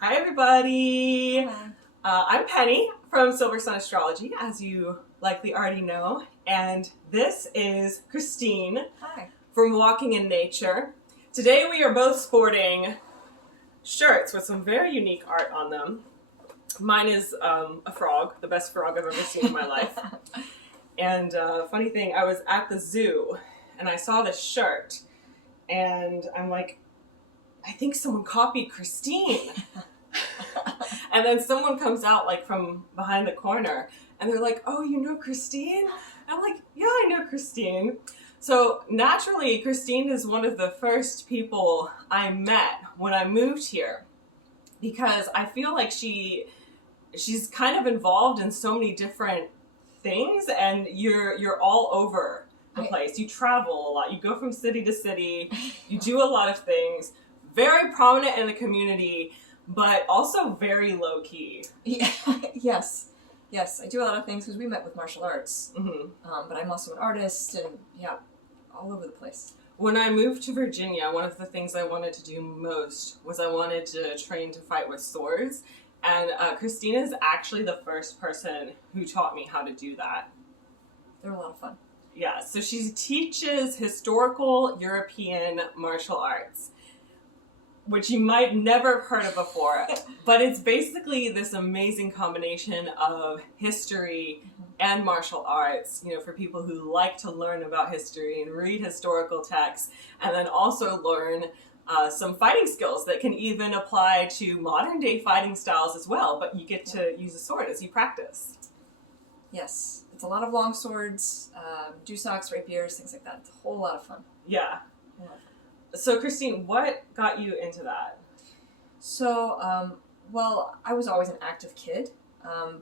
Hi, everybody. Hi. I'm Penny from Silver Sun Astrology, as you likely already know, and this is Christine Hi. from Walking in Nature. Today we are both sporting shirts with some very unique art on them. Mine is a frog, the best frog I've ever seen in my life. And funny thing, I was at the zoo and I saw this shirt, and I'm like, I think someone copied Christine. And then someone comes out like from behind the corner and they're like, oh, you know Christine? And I'm like, yeah, I know Christine. So naturally, Christine is one of the first people I met when I moved here, because I feel like she's kind of involved in so many different things, and you're all over the place. You travel a lot. You go from city to city. You do a lot of things. Very prominent in the community, but also very low-key. Yeah, yes, I do a lot of things because we met with martial arts, but I'm also an artist and, all over the place. When I moved to Virginia, one of the things I wanted to do most was I wanted to train to fight with swords, and Christina is actually the first person who taught me how to do that. They're a lot of fun. Yeah, so she teaches historical European martial arts, which you might never have heard of before, but it's basically this amazing combination of history and martial arts, for people who like to learn about history and read historical texts, and then also learn some fighting skills that can even apply to modern day fighting styles as well, but you get to use a sword as you practice. Yes, it's a lot of long swords, dusaks, rapiers, things like that. It's a whole lot of fun. Yeah. So, Christine, what got you into that? So, I was always an active kid,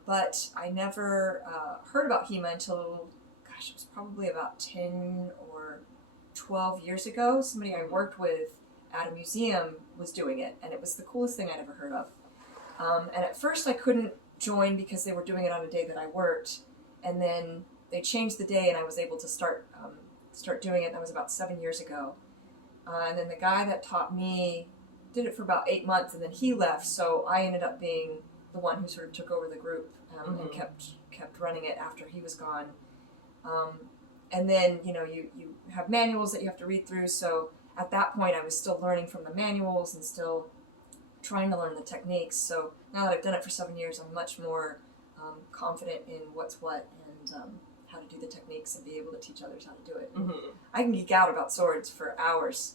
but I never heard about HEMA until, it was probably about 10 or 12 years ago. Somebody I worked with at a museum was doing it, and it was the coolest thing I'd ever heard of. And at first I couldn't join because they were doing it on a day that I worked, and then they changed the day and I was able to start doing it. That was about 7 years ago. And then the guy that taught me did it for about 8 months, and then he left, so I ended up being the one who sort of took over the group and kept running it after he was gone. And then, you have manuals that you have to read through, so at that point I was still learning from the manuals and still trying to learn the techniques. So now that I've done it for 7 years, I'm much more confident in what's what and how to do the techniques and be able to teach others how to do it. I can geek out about swords for hours.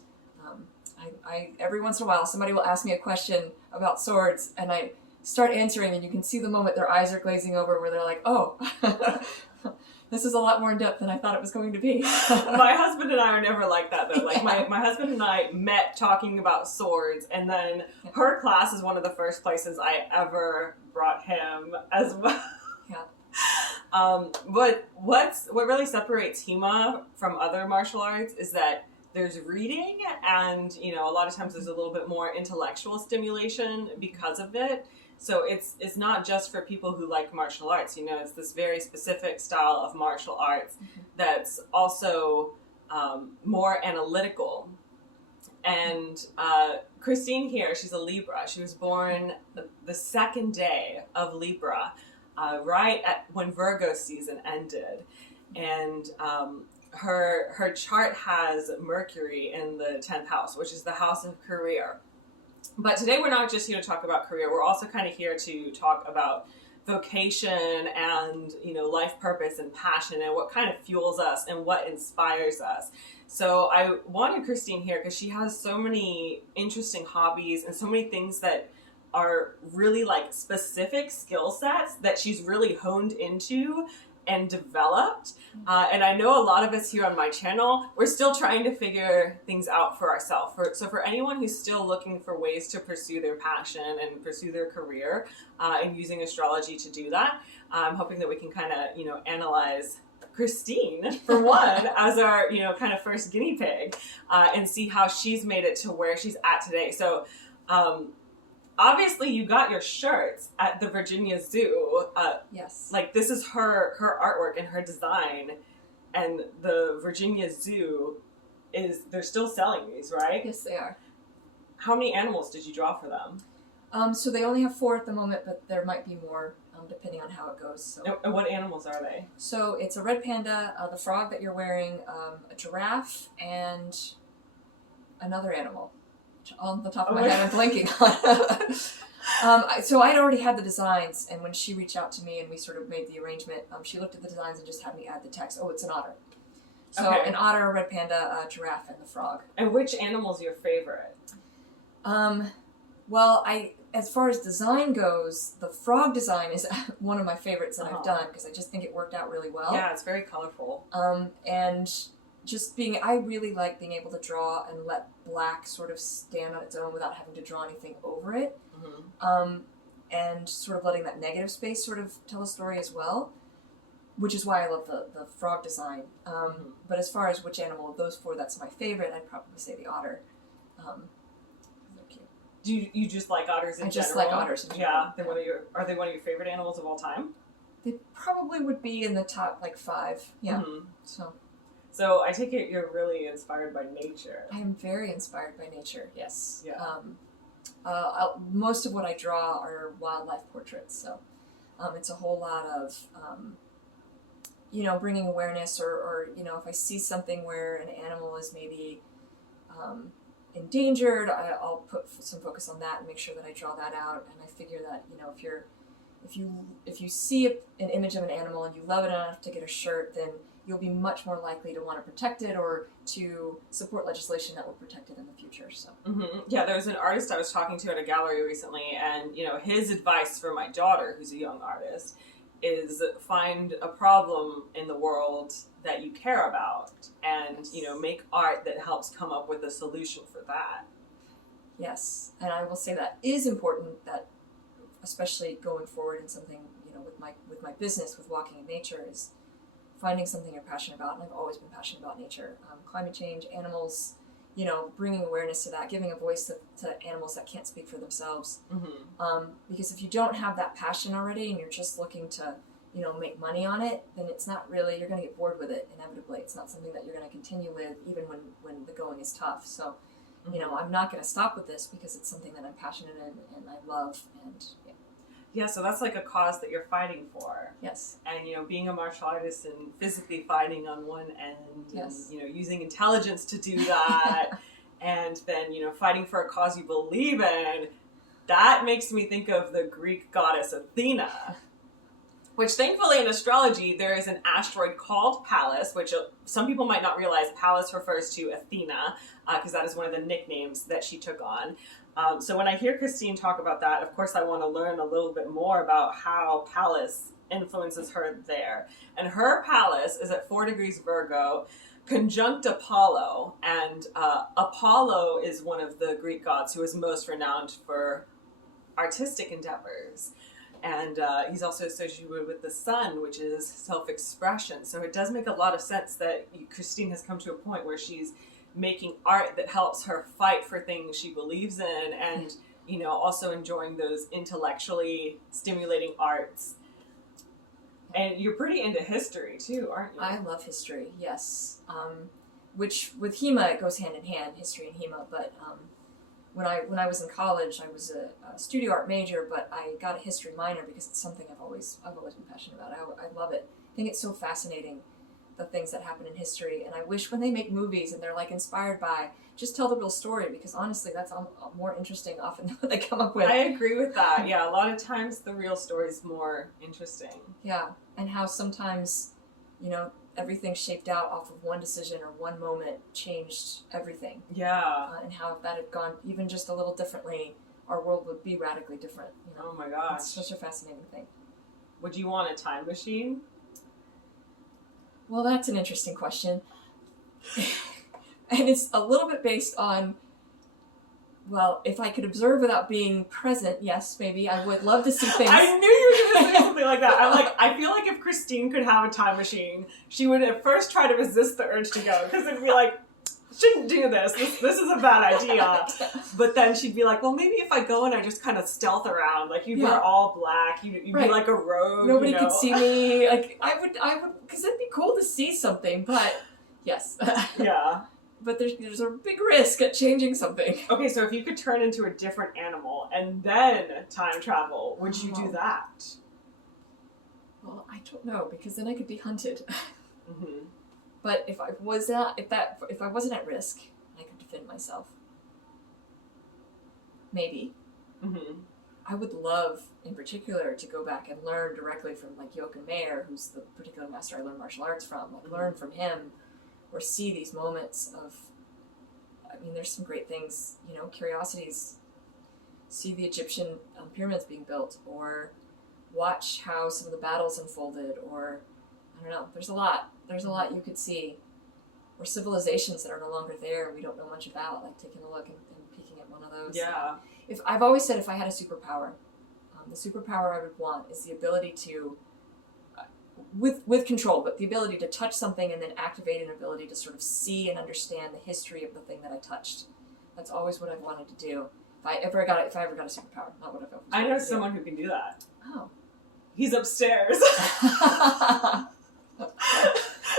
I every once in a while somebody will ask me a question about swords and I start answering, and you can see the moment their eyes are glazing over where they're like, oh, this is a lot more in depth than I thought it was going to be. My husband and I are never like that, though. Like, my husband and I met talking about swords, and then her class is one of the first places I ever brought him as well. But what really separates HEMA from other martial arts is that there's reading, and a lot of times there's a little bit more intellectual stimulation because of it. So it's not just for people who like martial arts. It's this very specific style of martial arts that's also more analytical. And Christine here, she's a Libra. She was born the second day of Libra, right at when Virgo season ended, and her chart has Mercury in the 10th house, which is the house of career. But today we're not just here to talk about career. We're also kind of here to talk about vocation and life purpose and passion and what kind of fuels us and what inspires us. So I wanted Christine here because she has so many interesting hobbies and so many things that are really like specific skill sets that she's really honed into and developed. And I know a lot of us here on my channel, we're still trying to figure things out for ourselves. So for anyone who's still looking for ways to pursue their passion and pursue their career and using astrology to do that, I'm hoping that we can kind of, analyze Christine, for one, as our, kind of first guinea pig and see how she's made it to where she's at today. So, obviously, you got your shirts at the Virginia Zoo. Yes. Like, this is her artwork and her design. And the Virginia Zoo they're still selling these, right? Yes, they are. How many animals did you draw for them? So they only have 4 at the moment, but there might be more depending on how it goes. So. And what animals are they? So it's a red panda, the frog that you're wearing, a giraffe, and another animal. Which on the top of my head, I'm blanking on. So I'd already had the designs, and when she reached out to me and we sort of made the arrangement, she looked at the designs and just had me add the text. Oh, it's an otter. So an otter, a red panda, a giraffe, and the frog. And which animal's your favorite? Well, as far as design goes, the frog design is one of my favorites that I've done because I just think it worked out really well. Yeah, it's very colorful. And just I really like being able to draw and let black sort of stand on its own without having to draw anything over it. Mm-hmm. And sort of letting that negative space sort of tell a story as well, which is why I love the frog design. But as far as which animal of those 4 that's my favorite, I'd probably say the otter. Do you just like otters in general? I just like otters in general. Yeah, are they one of your favorite animals of all time? They probably would be in the top 5. Yeah. Mm-hmm. So I take it you're really inspired by nature. I am very inspired by nature. Yes. Yeah. Most of what I draw are wildlife portraits, so it's a whole lot of bringing awareness, or if I see something where an animal is maybe endangered, I'll put some focus on that and make sure that I draw that out. And I figure that if you see an image of an animal and you love it enough to get a shirt, then you'll be much more likely to want to protect it or to support legislation that will protect it in the future. So yeah, there was an artist I was talking to at a gallery recently, and his advice for my daughter, who's a young artist, is find a problem in the world that you care about and, make art that helps come up with a solution for that. Yes. And I will say that is important, that especially going forward in something, with my business, with walking in nature, is finding something you're passionate about. And I've always been passionate about nature, climate change, animals, bringing awareness to that, giving a voice to animals that can't speak for themselves. Mm-hmm. Because if you don't have that passion already and you're just looking to, make money on it, then it's not really, you're going to get bored with it inevitably. It's not something that you're going to continue with even when the going is tough. So, I'm not going to stop with this because it's something that I'm passionate in and I love. And yeah, so that's like a cause that you're fighting for. Yes. And, being a martial artist and physically fighting on one end, yes. And, using intelligence to do that, and then, fighting for a cause you believe in, that makes me think of the Greek goddess Athena, which thankfully in astrology, there is an asteroid called Pallas, which some people might not realize Pallas refers to Athena, because that is one of the nicknames that she took on. So when I hear Christine talk about that, of course I want to learn a little bit more about how Pallas influences her there. And her Pallas is at 4 degrees Virgo, conjunct Apollo. And Apollo is one of the Greek gods who is most renowned for artistic endeavors. And he's also associated with the sun, which is self-expression. So it does make a lot of sense that Christine has come to a point where she's making art that helps her fight for things she believes in, and also enjoying those intellectually stimulating arts. And you're pretty into history too, aren't you? I love history, yes. Which with HEMA it goes hand in hand, history and HEMA. But when I was in college, I was a studio art major, but I got a history minor because it's something I've always been passionate about. I love it. I think it's so fascinating, the things that happen in history, and I wish when they make movies and they're inspired by, just tell the real story, because honestly that's more interesting often than what they come up with. I agree with that. Yeah, a lot of times the real story is more interesting. Yeah, and how sometimes everything shaped out off of one decision or one moment changed everything. Yeah. And how if that had gone even just a little differently, our world would be radically different. Oh my gosh. It's such a fascinating thing. Would you want a time machine? Well, that's an interesting question. And it's a little bit based on, well, if I could observe without being present, yes, maybe. I would love to see things. I knew you were going to say something like that. I feel like if Christine could have a time machine, she would at first try to resist the urge to go, because it'd be like, shouldn't do this. This is a bad idea. But then she'd be like, well, maybe if I go and I just kind of stealth around, you'd wear all black, you'd right. be like a rogue. Nobody could see me. I would, because it'd be cool to see something, but yes. Yeah. but there's a big risk at changing something. Okay, so if you could turn into a different animal and then time travel, would you do that? Well, I don't know, because then I could be hunted. Mm-hmm. But if I wasn't at risk, I could defend myself. Maybe. Mm-hmm. I would love, in particular, to go back and learn directly from like Jochen Mayer, who's the particular master I learned martial arts from. Like learn from him, or see these moments of. I mean, there's some great things, curiosities. See the Egyptian pyramids being built, or watch how some of the battles unfolded, or I don't know. There's a lot you could see, or civilizations that are no longer there. We don't know much about. Like taking a look and peeking at one of those. Yeah. I've always said if I had a superpower, the superpower I would want is the ability to, with control, but the ability to touch something and then activate an ability to sort of see and understand the history of the thing that I touched. That's always what I've wanted to do. If I ever got a superpower, not what I've always wanted I know to someone who can do that. Oh. He's upstairs.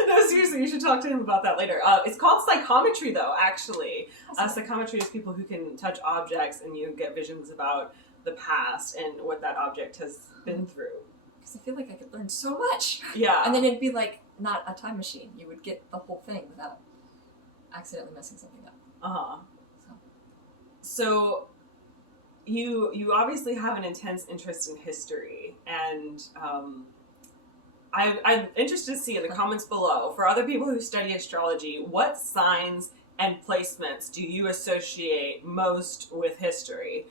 No, seriously, you should talk to him about that later. It's called psychometry, though, actually. Psychometry is people who can touch objects and you get visions about the past and what that object has been through. Because I feel like I could learn so much. Yeah. And then it'd be like not a time machine. You would get the whole thing without accidentally messing something up. Uh-huh. So you obviously have an intense interest in history, and I'm interested to see in the comments below, for other people who study astrology, what signs and placements do you associate most with history?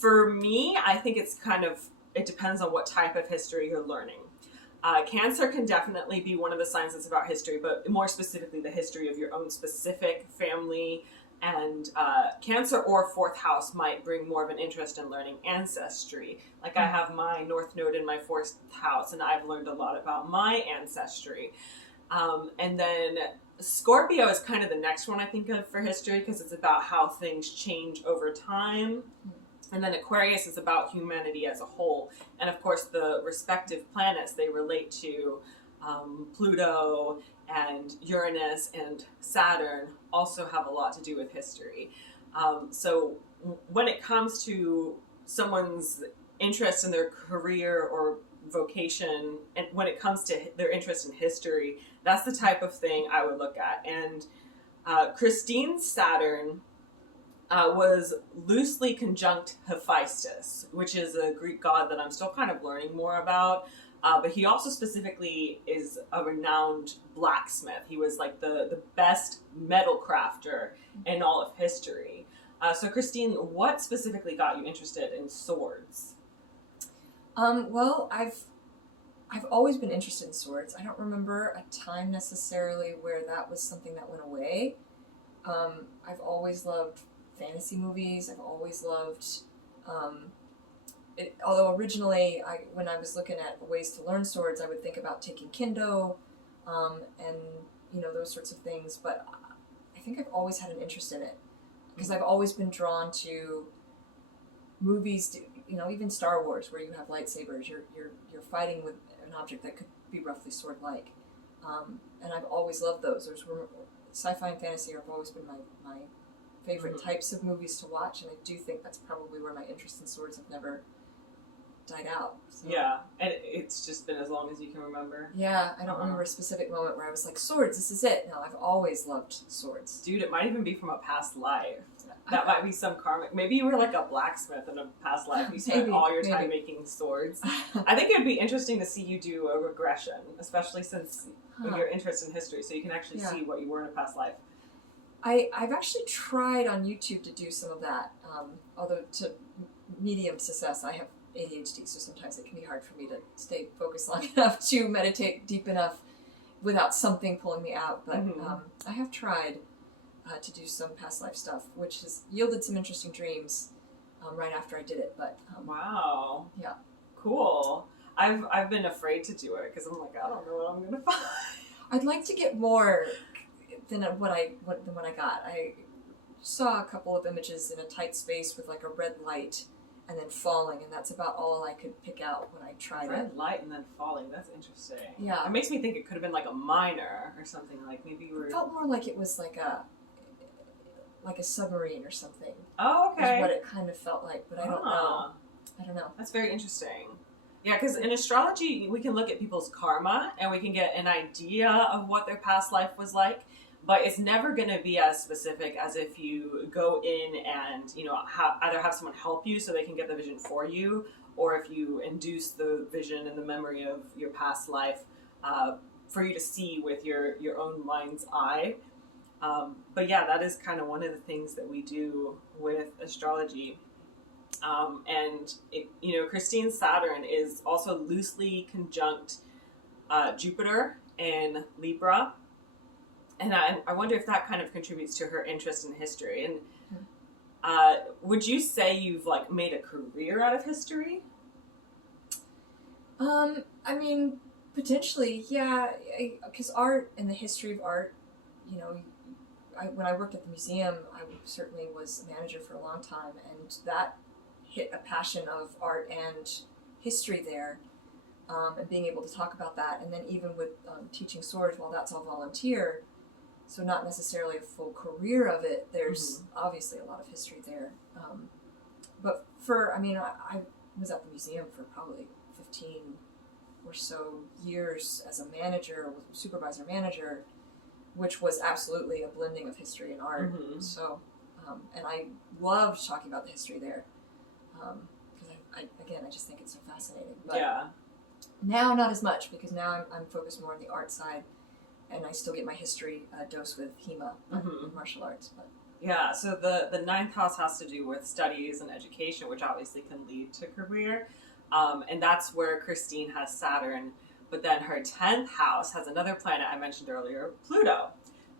For me, I think it depends on what type of history you're learning. Cancer can definitely be one of the signs that's about history, but more specifically the history of your own specific family. And Cancer or fourth house might bring more of an interest in learning ancestry. Like I have my North Node in my fourth house, and I've learned a lot about my ancestry. And then Scorpio is kind of the next one I think of for history, because it's about how things change over time. And then Aquarius is about humanity as a whole. And of course, the respective planets, they relate to Pluto and Uranus and Saturn also have a lot to do with history. So when it comes to someone's interest in their career or vocation, and when it comes to their interest in history, that's the type of thing I would look at. And Christine's Saturn was loosely conjunct Hephaestus, which is a Greek god that I'm still kind of learning more about. But he also specifically is a renowned blacksmith. He was like the best metal crafter in all of history. So Christine, what specifically got you interested in swords? Well, I've always been interested in swords. I don't remember a time necessarily where that was something that went away. I've always loved fantasy movies. I've always loved... although originally, when I was looking at ways to learn swords, I would think about taking Kendo, and those sorts of things. But I think I've always had an interest in it because I've always been drawn to movies. Even Star Wars, where you have lightsabers, you're fighting with an object that could be roughly sword-like, and I've always loved those. Sci-fi and fantasy have always been my favorite types of movies to watch, and I do think that's probably where my interest in swords have never died out. So. Yeah, and it's just been as long as you can remember. Yeah, I don't remember a specific moment where I was like, swords, this is it. No, I've always loved swords. Dude, it might even be from a past life. That might be some karmic. Maybe you were like a blacksmith in a past life. You spent all your time making swords. I think it would be interesting to see you do a regression, especially since your interest in history, so you can actually see what you were in a past life. I've actually tried on YouTube to do some of that, although to medium success. I have ADHD, so sometimes it can be hard for me to stay focused long enough to meditate deep enough without something pulling me out. But I have tried to do some past life stuff, which has yielded some interesting dreams right after I did it. But wow, yeah, cool. I've been afraid to do it because I'm like, I don't know what I'm gonna find. I'd like to get more than what I got. I saw a couple of images in a tight space with like a red light, and then falling, and that's about all I could pick out when I tried it. Red light and then falling. That's interesting. Yeah. It makes me think it could have been like a minor or something. Like maybe you were. It felt more like it was like a submarine or something. Oh, okay. Is what it kind of felt like, but I don't know. I don't know. That's very interesting. Yeah, because in astrology, we can look at people's karma and we can get an idea of what their past life was like, but it's never going to be as specific as if you go in and, either have someone help you so they can get the vision for you, or if you induce the vision and the memory of your past life for you to see with your own mind's eye. But yeah, that is kind of one of the things that we do with astrology. And Christine's Saturn is also loosely conjunct Jupiter in Libra, and I wonder if that kind of contributes to her interest in history. And would you say you've like made a career out of history? I mean, potentially, yeah, because art and the history of art, when I worked at the museum, I certainly was a manager for a long time, and that hit a passion of art and history there, and being able to talk about that. And then even with teaching swords, while that's all volunteer, so not necessarily a full career of it, there's obviously a lot of history there. But I was at the museum for probably 15 or so years as a manager, supervisor manager, which was absolutely a blending of history and art. So, and I loved talking about the history there. Because I just think it's so fascinating. But yeah. Now, not as much, because now I'm focused more on the art side, and I still get my history dose with HEMA in martial arts. But yeah, so the ninth house has to do with studies and education, which obviously can lead to career. And that's where Christine has Saturn. But then her 10th house has another planet I mentioned earlier, Pluto.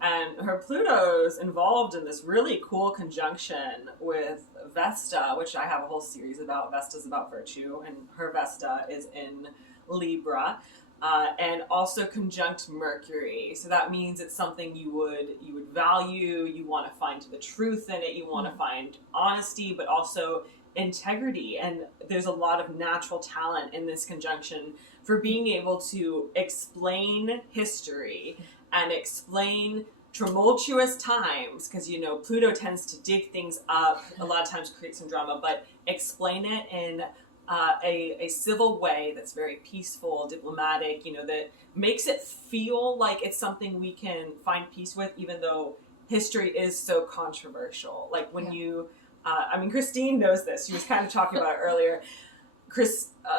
And her Pluto's involved in this really cool conjunction with Vesta, which I have a whole series about. Vesta's about virtue, and her Vesta is in Libra. And also conjunct Mercury. So that means it's something you would value, you want to find the truth in it, you want to find honesty, but also integrity. And there's a lot of natural talent in this conjunction for being able to explain history and explain tumultuous times, because Pluto tends to dig things up, a lot of times create some drama, but explain it in a civil way that's very peaceful, diplomatic, that makes it feel like it's something we can find peace with, even though history is so controversial. Like when Christine knows this. She was kind of talking about it earlier.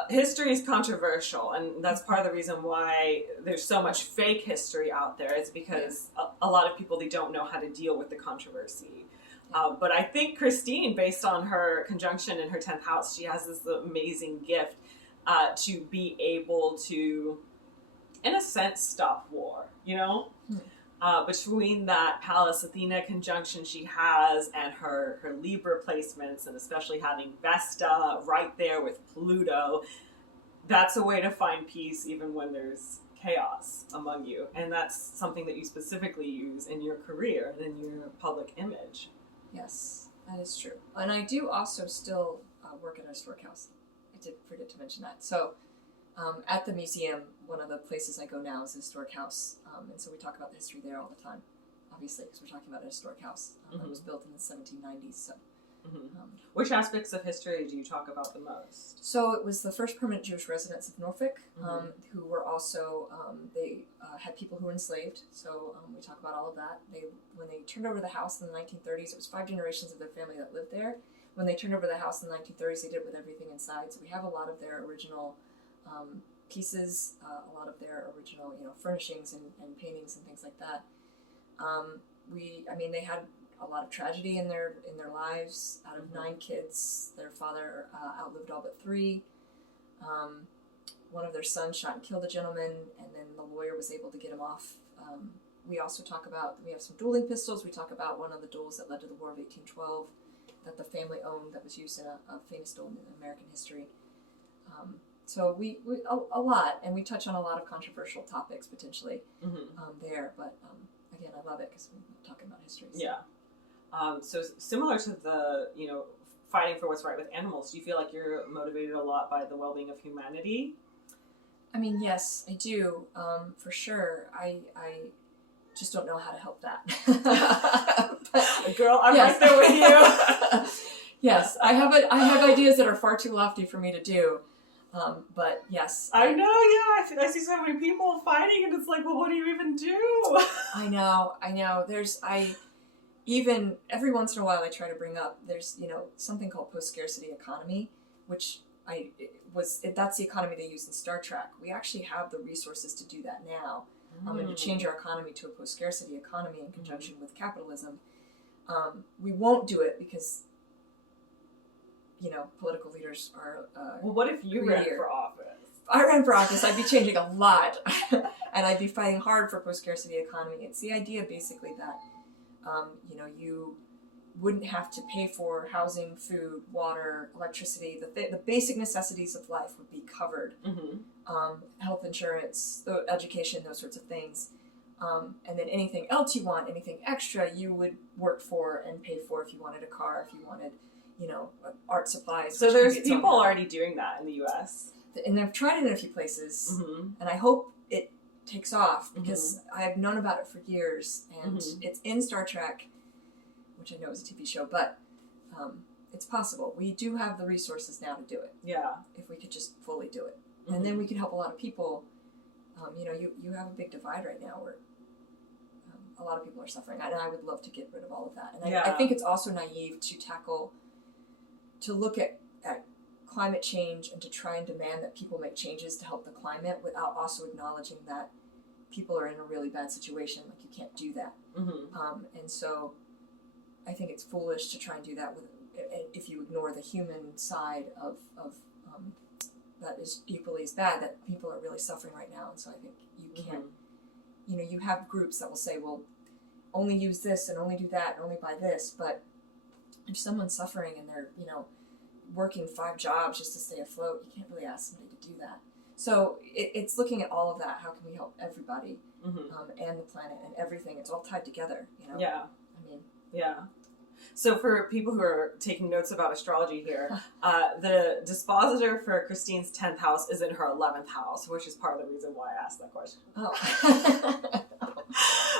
History is controversial, and that's part of the reason why there's so much fake history out there. It's because a lot of people, they don't know how to deal with the controversy. But I think Christine, based on her conjunction in her 10th house, she has this amazing gift to be able to, in a sense, stop war, between that Pallas Athena conjunction she has and her Libra placements, and especially having Vesta right there with Pluto, that's a way to find peace even when there's chaos among you. And that's something that you specifically use in your career and in your public image. Yes, that is true. And I do also still work at a historic house. I did forget to mention that. So at the museum, one of the places I go now is a historic house. And so we talk about the history there all the time, obviously, because we're talking about a historic house that was built in the 1790s. So, which aspects of history do you talk about the most? So it was the first permanent Jewish residents of Norfolk, who were also, they had people who were enslaved. So we talk about all of that. When they turned over the house in the 1930s, it was 5 generations of their family that lived there. When they turned over the house in the 1930s, they did it with everything inside. So we have a lot of their original pieces, a lot of their original, furnishings and paintings and things like that. They had a lot of tragedy in their lives. Out of 9 kids, their father outlived all but 3. One of their sons shot and killed a gentleman, and then the lawyer was able to get him off. We also talk about, we have some dueling pistols. We talk about one of the duels that led to the War of 1812 that the family owned, that was used in a famous duel in American history. So we a lot, and we touch on a lot of controversial topics potentially there. But again, I love it because we're talking about history. So. Yeah. So similar to the fighting for what's right with animals. Do you feel like you're motivated a lot by the well-being of humanity? I mean, yes, I do, for sure. I just don't know how to help that. But, girl, I'm right there with you. Yes, I have ideas that are far too lofty for me to do. But yes. I know, yeah. I see so many people fighting, and it's like, well, what do you even do? I know. Even every once in a while I try to bring up, there's, something called post-scarcity economy, which that's the economy they use in Star Trek. We actually have the resources to do that now, and to change our economy to a post-scarcity economy in conjunction with capitalism. We won't do it because, political leaders are well, what if you ran for office? If I ran for office, I'd be changing a lot, and I'd be fighting hard for post-scarcity economy. It's the idea, basically, that you wouldn't have to pay for housing, food, water, electricity. The basic necessities of life would be covered. Health insurance, education, those sorts of things. And then anything else you want, anything extra, you would work for and pay for if you wanted a car, if you wanted, art supplies. So there's people already doing that in the U.S. And I've tried it in a few places, and I hope it takes off, because I've known about it for years, and it's in Star Trek, which I know is a TV show, but it's possible. We do have the resources now to do it. Yeah. If we could just fully do it. And then we could help a lot of people. You have a big divide right now where a lot of people are suffering, and I would love to get rid of all of that. And I think it's also naive to look at climate change and to try and demand that people make changes to help the climate without also acknowledging that people are in a really bad situation. Like, you can't do that. And so I think it's foolish to try and do that if you ignore the human side of that is equally as bad, that people are really suffering right now. And so I think you can't, you have groups that will say, well, only use this and only do that and only buy this. But if someone's suffering and they're, working 5 jobs just to stay afloat, you can't really ask somebody to do that. So it's looking at all of that. How can we help everybody and the planet and everything? It's all tied together, Yeah. Yeah. So for people who are taking notes about astrology here, the dispositor for Christine's 10th house is in her 11th house, which is part of the reason why I asked that question. Oh.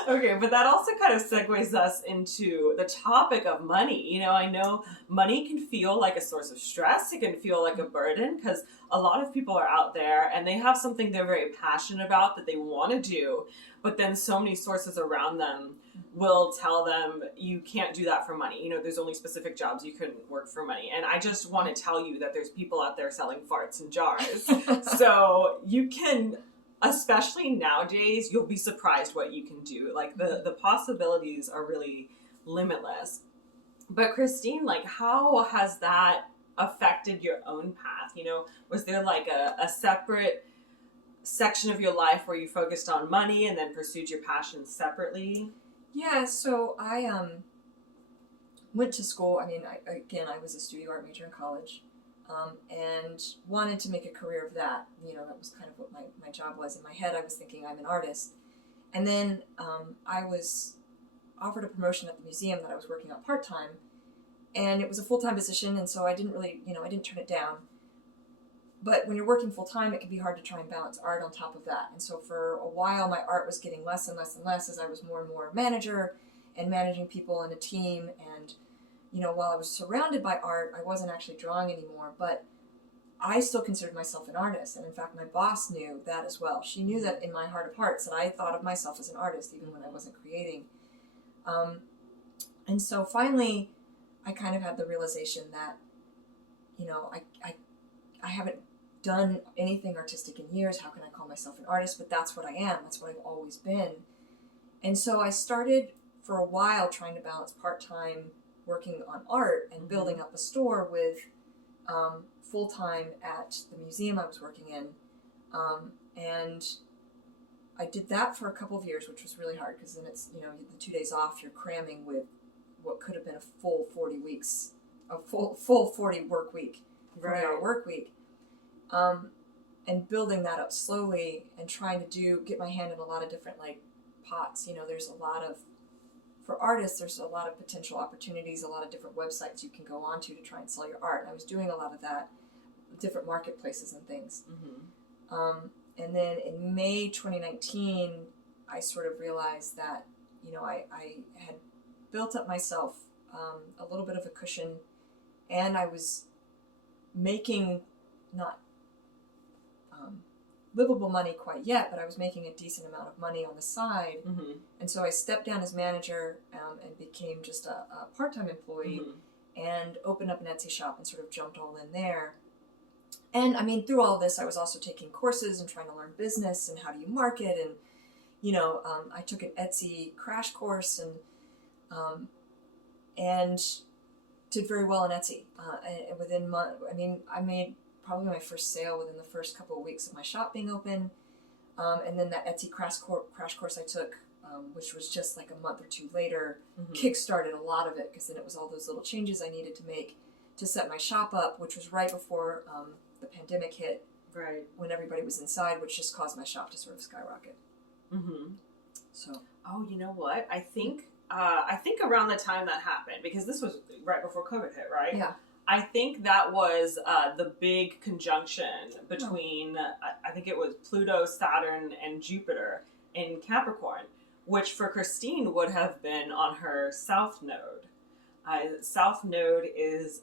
Okay, but that also kind of segues us into the topic of money. I know money can feel like a source of stress. It can feel like a burden because a lot of people are out there and they have something they're very passionate about that they want to do, but then so many sources around them will tell them you can't do that for money. There's only specific jobs you couldn't work for money. And I just want to tell you that there's people out there selling farts in jars. So you can, especially nowadays, you'll be surprised what you can do. Like the possibilities are really limitless. But Christine, how has that affected your own path? Was there a separate section of your life where you focused on money and then pursued your passions separately? Yeah, so I went to school. I was a studio art major in college, and wanted to make a career of that. That was kind of what my job was. In my head, I was thinking I'm an artist. And then I was offered a promotion at the museum that I was working on part-time, and it was a full-time position, and so I didn't really, I didn't turn it down. But when you're working full-time, it can be hard to try and balance art on top of that. And so for a while, my art was getting less and less and less as I was more and more a manager and managing people and a team. And, while I was surrounded by art, I wasn't actually drawing anymore. But I still considered myself an artist. And in fact, my boss knew that as well. She knew that in my heart of hearts that I thought of myself as an artist, even when I wasn't creating. And so finally, I kind of had the realization that, I haven't done anything artistic in years. How can I call myself an artist? But that's what I am. That's what I've always been. And so I started for a while trying to balance part-time working on art and building up a store with full-time at the museum I was working in. And I did that for a couple of years, which was really hard because then it's, the 2 days off, you're cramming with what could have been a full 40 weeks, a full 40 work week. 40-hour work week, and building that up slowly and trying to get my hand in a lot of different pots. There's a lot of, for artists, there's a lot of potential opportunities, a lot of different websites you can go onto to try and sell your art. And I was doing a lot of that, different marketplaces and things. And then in May 2019, I sort of realized that, you know, I had built up myself a little bit of a cushion, and I was making not livable money quite yet, but I was making a decent amount of money on the side. And so I stepped down as manager and became just a part-time employee and opened up an Etsy shop and sort of jumped all in there. And I mean, through all of this, I was also taking courses and trying to learn business and how do you market. And, you know, I took an Etsy crash course and did very well on Etsy. And within I made probably my first sale within the first couple of weeks of my shop being open. And then that Etsy crash course I took, which was just like a month or two later, kickstarted a lot of it, because then it was all those little changes I needed to make to set my shop up, which was right before the pandemic hit, right when everybody was inside, which just caused my shop to sort of skyrocket. So. Oh, you know what? I think around the time that happened, because this was right before COVID hit, right? Yeah. I think that was the big conjunction between, I think it was Pluto, Saturn, and Jupiter in Capricorn, which for Christine would have been on her South Node. South Node is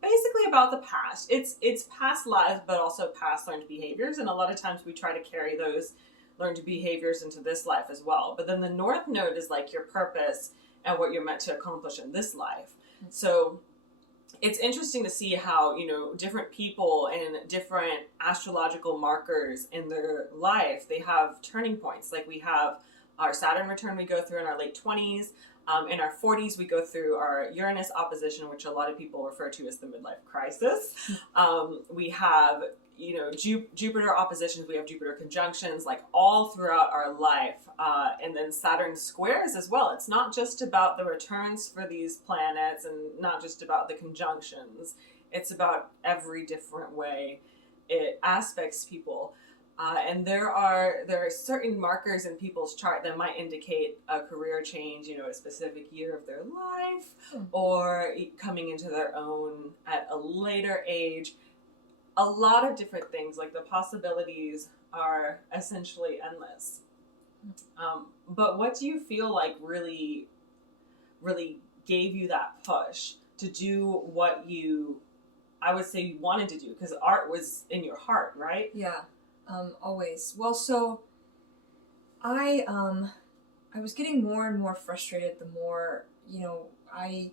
basically about the past. It's past lives, but also past learned behaviors, and a lot of times we try to carry those learned behaviors into this life as well. But then the North Node is like your purpose and what you're meant to accomplish in this life. So it's interesting to see how, you know, different people and different astrological markers in their life, they have turning points. Like we have our Saturn return we go through in our late 20s. In our 40s, we go through our Uranus opposition, which a lot of people refer to as the midlife crisis. We have, you know, Jupiter oppositions. We have Jupiter conjunctions, like all throughout our life. And then Saturn squares as well. It's not just about the returns for these planets and not just about the conjunctions. It's about every different way it aspects people. And there are certain markers in people's chart that might indicate a career change, you know, a specific year of their life, or coming into their own at a later age. A lot of different things, like the possibilities are essentially endless. But what do you feel like really, really gave you that push to do what you, I would say, you wanted to do? Because art was in your heart, right? Yeah. Always. Well, so I was getting more and more frustrated the more, you know, I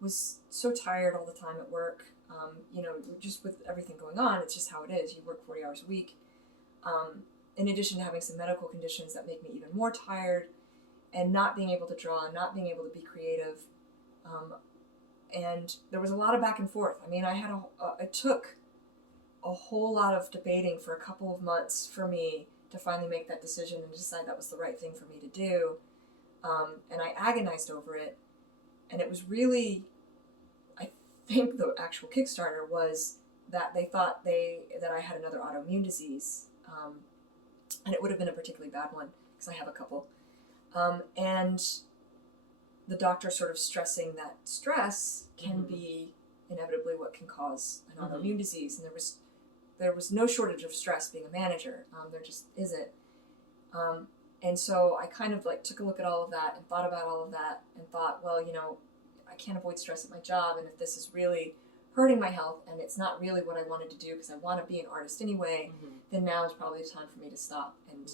was so tired all the time at work. You know, just with everything going on, it's just how it is. You work 40 hours a week. In addition to having some medical conditions that make me even more tired, and not being able to draw, and not being able to be creative. And there was a lot of back and forth. I mean, it took a whole lot of debating for a couple of months for me to finally make that decision and decide that was the right thing for me to do. And I agonized over it. And it was really, I think the actual Kickstarter was that they thought that I had another autoimmune disease. And it would have been a particularly bad one, because I have a couple. And the doctor sort of stressing that stress can be inevitably what can cause an autoimmune disease. And there was no shortage of stress being a manager. There just isn't. And so I kind of like took a look at all of that and thought about all of that and thought, well, you know, I can't avoid stress at my job. And if this is really hurting my health and it's not really what I wanted to do because I want to be an artist anyway, then now is probably the time for me to stop and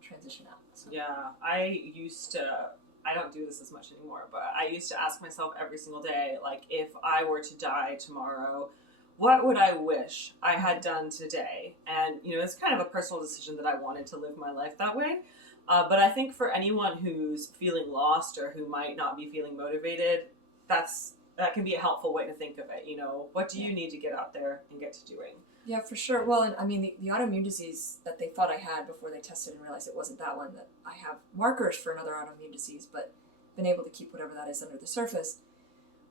transition out. So. Yeah, I don't do this as much anymore, but I used to ask myself every single day, like, if I were to die tomorrow, what would I wish I had done today? And, you know, it's kind of a personal decision that I wanted to live my life that way. But I think for anyone who's feeling lost or who might not be feeling motivated, that can be a helpful way to think of it. You know, what do you need to get out there and get to doing? Yeah, for sure. Well, and I mean, the autoimmune disease that they thought I had before they tested and realized it wasn't that one, that I have markers for another autoimmune disease, but been able to keep whatever that is under the surface.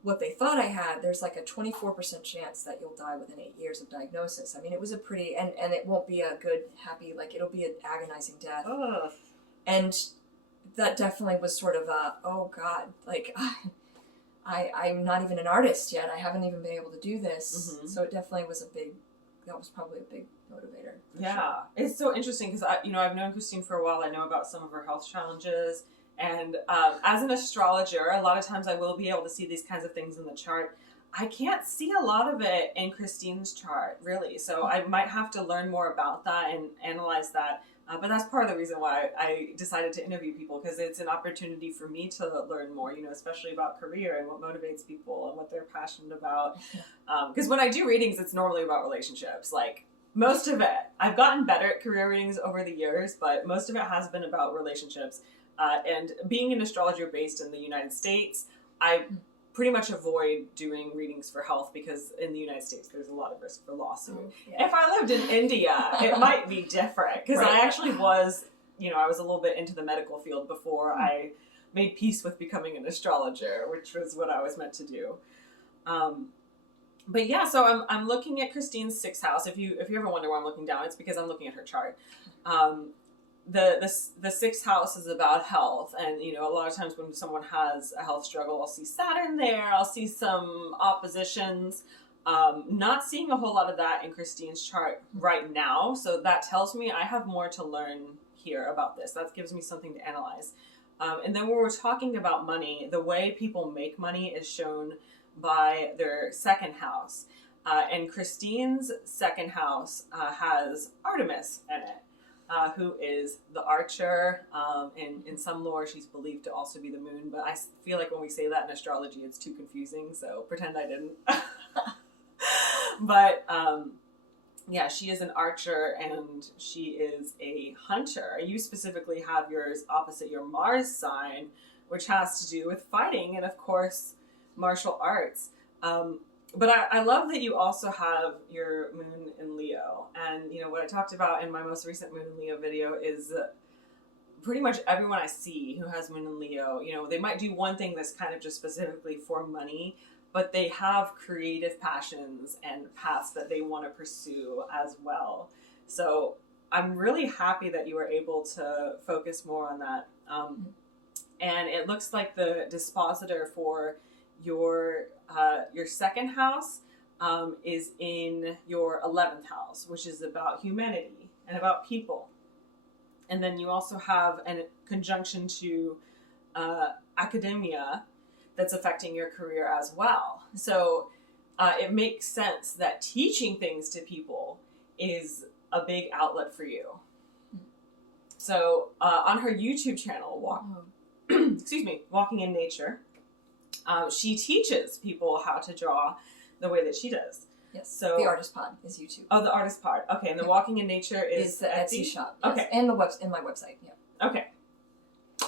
What they thought I had, there's like a 24% chance that you'll die within 8 years of diagnosis. I mean, it was a pretty, and it won't be a good, happy, like, it'll be an agonizing death. Ugh. And that definitely was sort of a, oh God, like I'm not even an artist yet. I haven't even been able to do this. So it definitely was that was probably a big motivator. Yeah. Sure. It's so interesting because I've known Christine for a while. I know about some of her health challenges. And as an astrologer, a lot of times I will be able to see these kinds of things in the chart. I can't see a lot of it in Christine's chart, really. So I might have to learn more about that and analyze that. But that's part of the reason why I decided to interview people, because it's an opportunity for me to learn more, especially about career and what motivates people and what they're passionate about. Because when I do readings, it's normally about relationships. Like, most of it. I've gotten better at career readings over the years, but most of it has been about relationships. And being an astrologer based in the United States, I pretty much avoid doing readings for health because in the United States there's a lot of risk for lawsuit. If I lived in India, it might be different, because I actually was, I was a little bit into the medical field before I made peace with becoming an astrologer, which was what I was meant to do. But yeah, so I'm looking at Christine's 6th house. If you ever wonder why I'm looking down, it's because I'm looking at her chart. The 6th house is about health, and a lot of times when someone has a health struggle, I'll see Saturn there, I'll see some oppositions. Not seeing a whole lot of that in Christine's chart right now, so that tells me I have more to learn here about this. That gives me something to analyze. And then when we're talking about money, the way people make money is shown by their 2nd house. And Christine's 2nd house has Artemis in it. Who is the archer. In some lore, she's believed to also be the moon, but I feel like when we say that in astrology, it's too confusing, so pretend I didn't. But, yeah, she is an archer, and she is a hunter. You specifically have yours opposite your Mars sign, which has to do with fighting and, of course, martial arts. But I love that you also have your moon in Leo. And, what I talked about in my most recent moon in Leo video is pretty much everyone I see who has moon in Leo, they might do one thing that's kind of just specifically for money, but they have creative passions and paths that they want to pursue as well. So I'm really happy that you were able to focus more on that. And it looks like the dispositor for your 2nd house is in your 11th house, which is about humanity and about people. And then you also have a conjunction to academia that's affecting your career as well. So it makes sense that teaching things to people is a big outlet for you. So on her YouTube channel, Walking in Nature, she teaches people how to draw the way that she does. Yes. So the Artist Pod is YouTube. Oh, the Artist Pod. Okay, and the Walking in Nature is the Etsy shop. Yes. Okay, and my website. Yeah. Okay.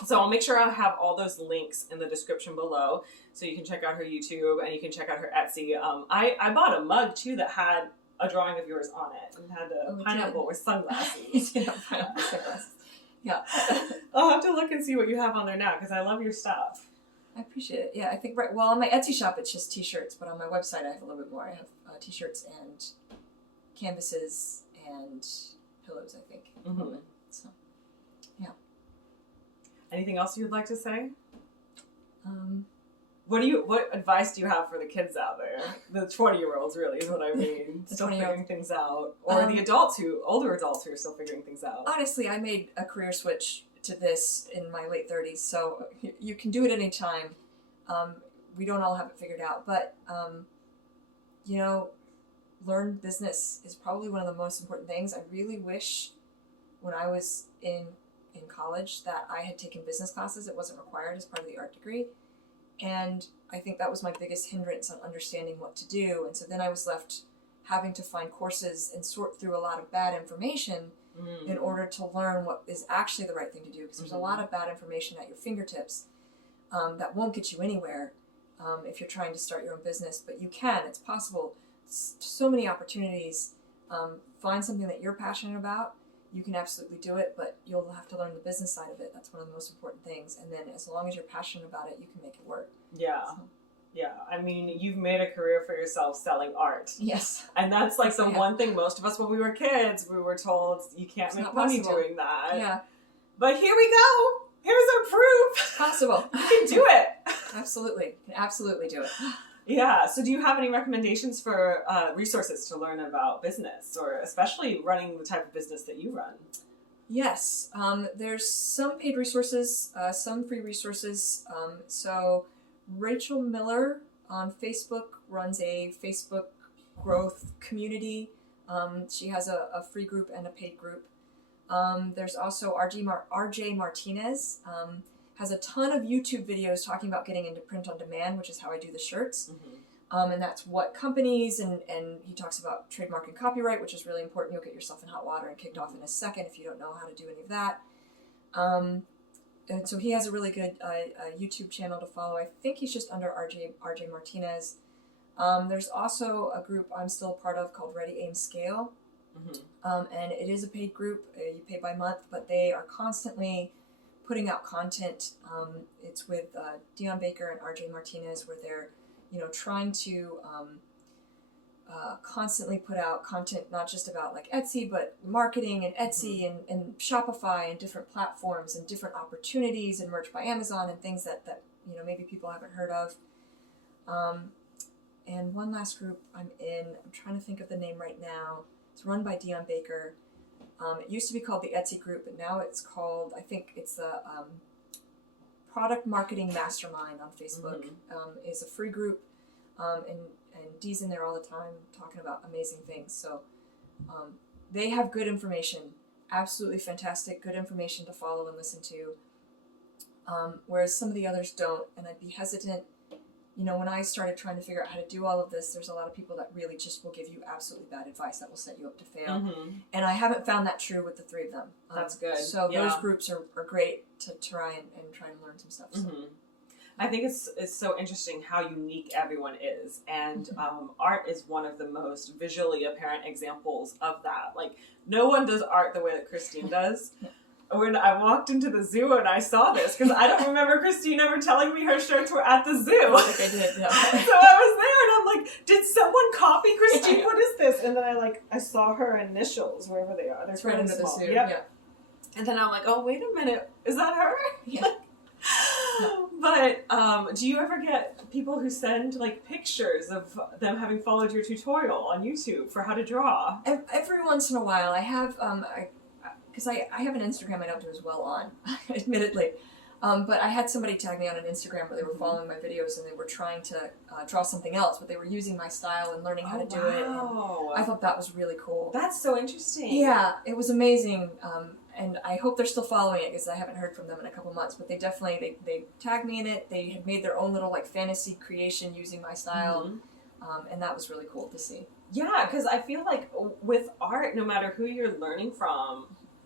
So I'll make sure I'll have all those links in the description below, so you can check out her YouTube and you can check out her Etsy. I bought a mug too that had a drawing of yours on it and had a pineapple with sunglasses. Pineapple sunglasses. Yeah. I'll have to look and see what you have on there now, because I love your stuff. I appreciate it. Yeah, I think on my Etsy shop it's just t-shirts, but on my website I have a little bit more. I have t-shirts and canvases and pillows, I think. Mm-hmm. So, yeah. Anything else you'd like to say? What advice do you have for the kids out there? The 20-year-olds, really, is what I mean. Still figuring things out. Or the older adults who are still figuring things out. Honestly, I made a career switch to this in my late 30s, so you can do it any time. We don't all have it figured out, but learn business is probably one of the most important things. I really wish when I was in college that I had taken business classes. It wasn't required as part of the art degree, and I think that was my biggest hindrance on understanding what to do. And so then I was left having to find courses and sort through a lot of bad information in order to learn what is actually the right thing to do, because there's a lot of bad information at your fingertips that won't get you anywhere if you're trying to start your own business. But you can. It's possible. So many opportunities. Find something that you're passionate about. You can absolutely do it, but you'll have to learn the business side of it. That's one of the most important things. And then as long as you're passionate about it, you can make it work. Yeah. So. Yeah. I mean, you've made a career for yourself selling art. Yes. And that's like the one thing most of us, when we were kids, we were told you can't make money doing that. Yeah. But here we go. here's our proof. Possible. You can do it. Absolutely. Can absolutely do it. Yeah. So do you have any recommendations for resources to learn about business, or especially running the type of business that you run? Yes. There's some paid resources, some free resources. So Rachel Miller on Facebook runs a Facebook growth community. She has a free group and a paid group. There's also RJ Martinez, has a ton of YouTube videos talking about getting into print on demand, which is how I do the shirts. And that's what companies, and he talks about trademark and copyright, which is really important. You'll get yourself in hot water and kicked off in a second if you don't know how to do any of that. And so he has a really good YouTube channel to follow. I think he's just under RJ Martinez. There's also a group I'm still a part of called Ready, Aim, Scale. And it is a paid group. You pay by month, but they are constantly putting out content. It's with Dion Baker and RJ Martinez, where they're trying to constantly put out content, not just about like Etsy, but marketing and Etsy and Shopify and different platforms and different opportunities and merch by Amazon and things that maybe people haven't heard of. And one last group I'm in, I'm trying to think of the name right now. It's run by Dion Baker. It used to be called the Etsy group, but now it's called, I think it's the Product Marketing Mastermind on Facebook. It's a free group, and Dee's in there all the time talking about amazing things. So they have good information, absolutely fantastic, good information to follow and listen to, whereas some of the others don't, and I'd be hesitant. When I started trying to figure out how to do all of this, there's a lot of people that really just will give you absolutely bad advice that will set you up to fail. And I haven't found that true with the three of them. That's good. So those groups are great to try and try and learn some stuff. So. I think it's so interesting how unique everyone is. And art is one of the most visually apparent examples of that. Like, no one does art the way that Christine does. When I walked into the zoo and I saw this, because I don't remember Christine ever telling me her shirts were at the zoo. I think I did, yeah. So I was there and I'm like, did someone copy Christine? What is this? And then I saw her initials, wherever they are. They're it's right under the zoo. Yep. Yeah. And then I'm like, oh, wait a minute. Is that her? Yeah. But do you ever get people who send like pictures of them having followed your tutorial on YouTube for how to draw? Every once in a while, I have, because I have an Instagram I don't do as well on, admittedly. But I had somebody tag me on an Instagram where they were following my videos and they were trying to draw something else, but they were using my style and learning how to do it. And I thought that was really cool. That's so interesting. Yeah, it was amazing. And I hope they're still following it because I haven't heard from them in a couple months. But they definitely, they tagged me in it. They had made their own little like fantasy creation using my style. And that was really cool to see. Yeah, because I feel like with art, no matter who you're learning from,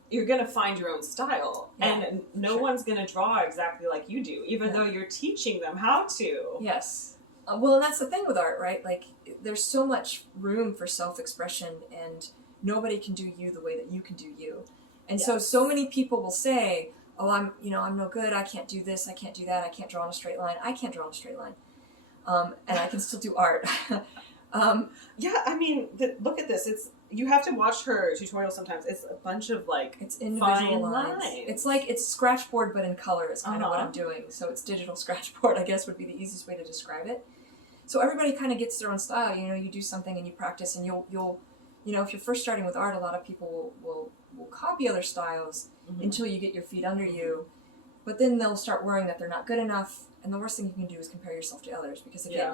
you're going to find your own style. Yeah, and no one's going to draw exactly like you do, even though you're teaching them how to. Yes. Well, and that's the thing with art, right? Like, there's so much room for self-expression, and nobody can do you the way that you can do you. And so many people will say, oh, I'm no good, I can't do this, I can't do that, I can't draw in a straight line. I can't draw in a straight line. And I can still do art. Yeah, I mean, look at this. You have to watch her tutorial sometimes. It's a bunch of it's individual lines. It's like it's scratchboard but in color is kind of what I'm doing. So it's digital scratchboard, I guess would be the easiest way to describe it. So everybody kind of gets their own style. You do something and you practice, and you'll if you're first starting with art, a lot of people will copy other styles until you get your feet under you. But then they'll start worrying that they're not good enough. And the worst thing you can do is compare yourself to others, because again,